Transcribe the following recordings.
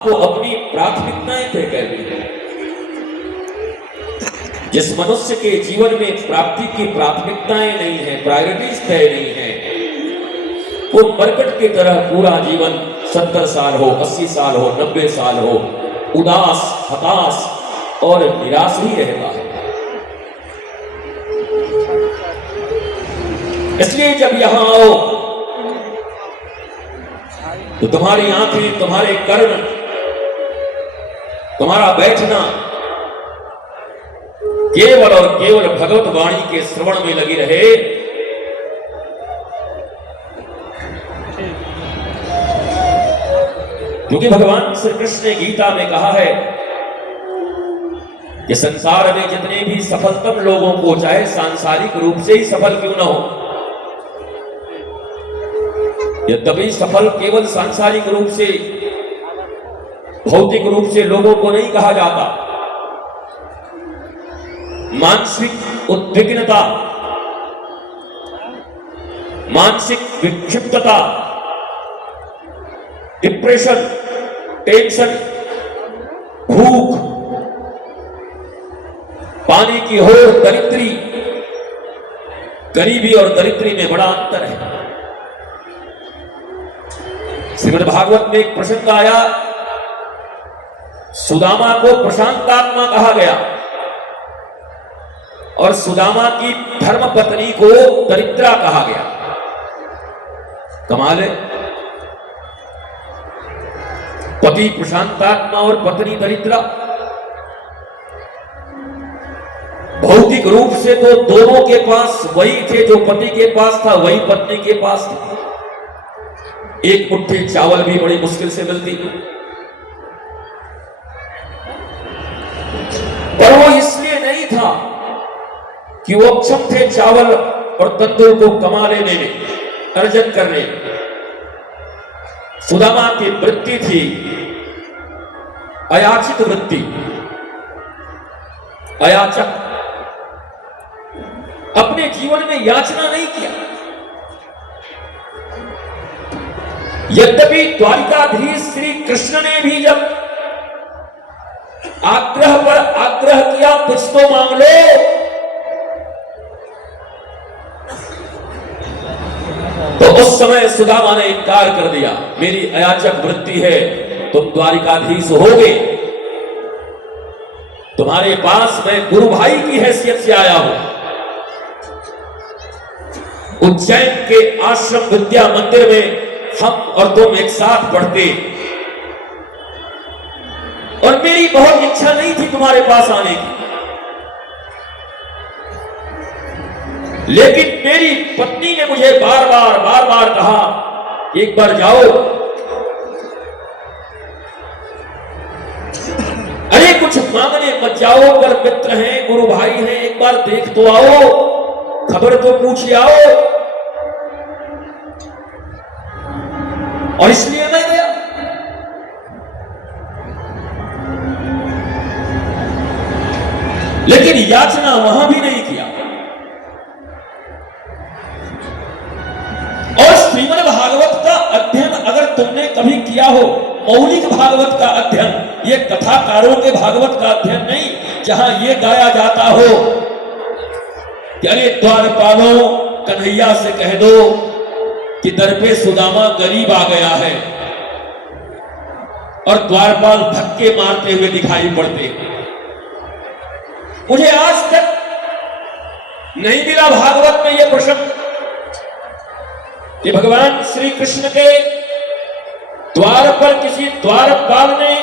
को अपनी प्राथमिकताएं तय करनी है। जिस मनुष्य के जीवन में प्राप्ति की प्राथमिकताएं नहीं है, प्रायोरिटीज तय नहीं है, वो मरकट की तरह पूरा जीवन 70 साल हो, 80 साल हो, 90 साल हो, उदास, हताश और निराश ही रहता है। इसलिए जब यहां आओ तो तुम्हारी आंखें, तुम्हारे कर्म, तुम्हारा बैठना केवल और केवल भगवत वाणी के श्रवण में लगी रहे। क्योंकि भगवान श्री कृष्ण ने गीता में कहा है कि संसार में जितने भी सफलतम लोगों को, चाहे सांसारिक रूप से ही सफल क्यों ना हो, यद्यपि सफल केवल सांसारिक रूप से, भौतिक रूप से लोगों को नहीं कहा जाता। मानसिक उद्विग्नता, मानसिक विक्षिप्तता, डिप्रेशन, टेंशन, भूख, पानी की होड़, दरिद्री, गरीबी और दरिद्री में बड़ा अंतर है। श्रीमद् भागवत में एक प्रसंग आया, सुदामा को प्रशांतात्मा कहा गया और सुदामा की धर्म पत्नी को दरिद्रा कहा गया। कमाल है, पति प्रशांतात्मा और पत्नी दरिद्रा। भौतिक रूप से तो दोनों के पास वही थे, जो पति के पास था वही पत्नी के पास था। एक मुट्ठी चावल भी बड़ी मुश्किल से मिलती, पर वो इसलिए नहीं था कि वो अक्षम थे चावल और तंदूर को कमा लेने में, अर्जन करने में। सुदामा की वृत्ति थी अयाचित वृत्ति, अयाचक। अपने जीवन में याचना नहीं किया। यद्यपि द्वारिकाधीश श्री कृष्ण ने भी जब आग्रह पर आग्रह किया, कुछ तो मांग लो, तो उस समय सुदामा ने इनकार कर दिया। मेरी अयाचक वृत्ति है, तुम द्वारिकाधीश होगे, तुम्हारे पास मैं गुरु भाई की हैसियत से आया हूं। उज्जैन के आश्रम विद्या मंदिर में हम और तुम एक साथ पढ़ते, और मेरी बहुत इच्छा नहीं थी तुम्हारे पास आने की, लेकिन मेरी पत्नी ने मुझे बार बार कहा, एक बार जाओ। अरे कुछ मांगने मत जाओ, पर मित्र हैं, गुरु भाई हैं, एक बार देख तो आओ, खबर तो पूछ आओ। और इसलिए मैं गया। लेकिन याचना वहां भी नहीं किया। और श्रीमद् भागवत का अध्ययन अगर तुमने कभी किया हो, मौलिक भागवत का अध्ययन, ये कथाकारों के भागवत का अध्ययन नहीं, जहां ये गाया जाता हो कि अरे द्वारपालों, कन्हैया से कह दो कि दर पे सुदामा गरीब आ गया है, और द्वारपाल धक्के मारते हुए दिखाई पड़ते। मुझे आज तक नहीं मिला भागवत में यह प्रसंग कि भगवान श्री कृष्ण के द्वार पर किसी द्वारपाल ने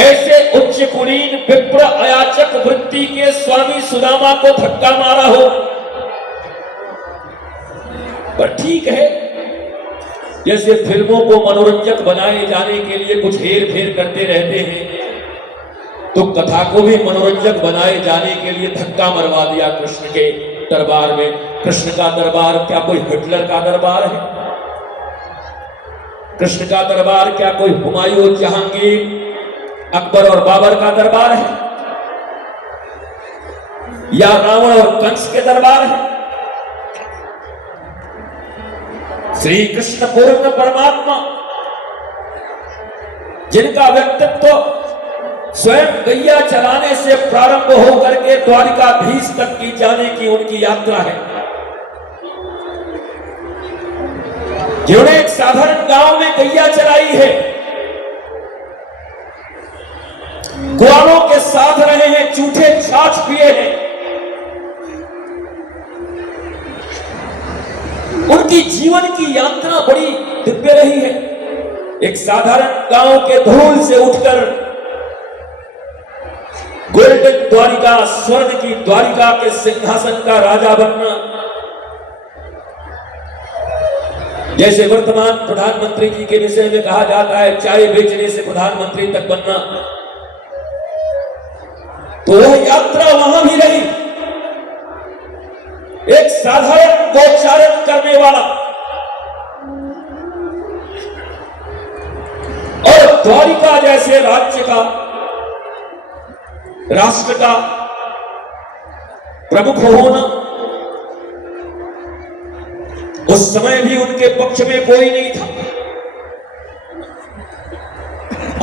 ऐसे उच्च कुलीन विप्र अयाचक वृत्ति के स्वामी सुदामा को धक्का मारा हो। पर ठीक है, जैसे फिल्मों को मनोरंजक बनाए जाने के लिए कुछ हेर फेर करते रहते हैं, तो कथा को भी मनोरंजक बनाए जाने के लिए धक्का मरवा दिया कृष्ण के दरबार में। कृष्ण का दरबार क्या कोई हिटलर का दरबार है? कृष्ण का दरबार क्या कोई हुमायूं, जहांगीर, अकबर और बाबर का दरबार है, या रावण और कंस के दरबार है? श्री कृष्ण पूर्ण परमात्मा जिनका व्यक्तित्व स्वयं गैया चलाने से प्रारंभ होकर के द्वारिकाधीश तक की जाने की उनकी यात्रा है। जिन्होंने एक साधारण गांव में गैया चलाई है, ग्वालों के साथ रहे हैं, जूठे छाछ पिए हैं, उनकी जीवन की यात्रा बड़ी दिव्य रही है। एक साधारण गांव के धूल से उठकर गोल्डन द्वारिका, स्वर्ण की द्वारिका के सिंहासन का राजा बनना, जैसे वर्तमान प्रधानमंत्री जी के विषय में कहा जाता है चाय बेचने से प्रधानमंत्री तक बनना, तो वह यात्रा वहां भी रही। एक साधारण गोचारण करने वाला और द्वारिका जैसे राज्य का, राष्ट्र का प्रमुख होना, उस समय भी उनके पक्ष में कोई नहीं था।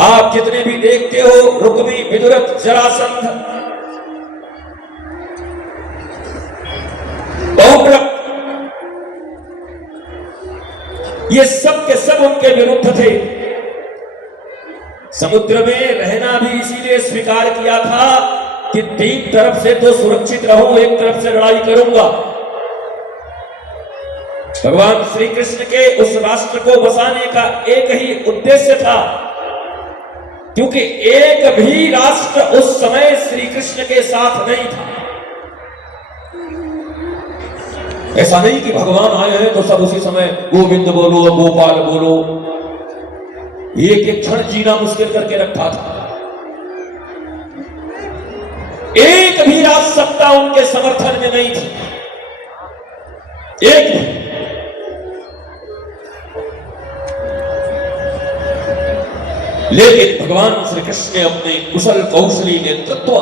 आप जितने भी देखते हो, रुक्मी, विदुरथ, जरासंध, बहुब्रक, ये सब के सब उनके विरुद्ध थे। समुद्र में रहना भी इसीलिए स्वीकार किया था कि तीन तरफ से तो सुरक्षित रहूं, एक तरफ से लड़ाई करूंगा। भगवान श्री कृष्ण के उस राष्ट्र को बसाने का एक ही उद्देश्य था, क्योंकि एक भी राष्ट्र उस समय श्री कृष्ण के साथ नहीं था। ऐसा नहीं कि भगवान आए हैं तो सब उसी समय गोविंद बोलो, गोपाल बोलो, एक एक क्षण जीना मुश्किल करके रखा था। एक भी राज सत्ता उनके समर्थन में नहीं थी, एक भी। लेकिन भगवान श्री कृष्ण ने अपने कुशल कौशली नेतृत्व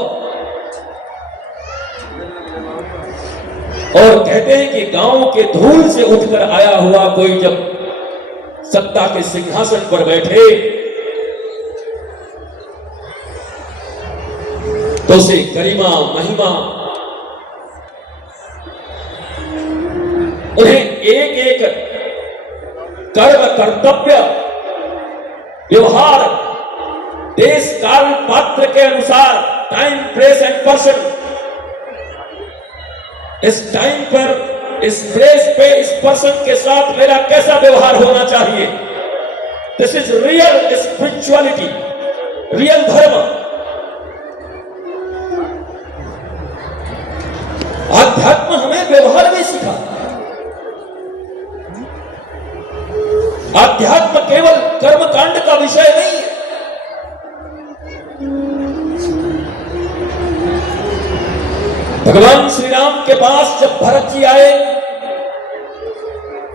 और कहते हैं कि गांव के धूल से उठकर आया हुआ कोई जब सत्ता के सिंहासन पर बैठे तो उसे गरिमा, महिमा, उन्हें एक एक कर्म, कर्तव्य, व्यवहार देश काल पात्र के अनुसार, टाइम, प्लेस एंड पर्सन, इस टाइम पर, इस प्लेस पे, इस पर्सन के साथ मेरा कैसा व्यवहार होना चाहिए, this is real spirituality, real धर्म। अध्यात्म हमें व्यवहार में सिखा। अध्यात्म केवल कर्मकांड का विषय नहीं है। भगवान श्री राम के पास जब भरत जी आए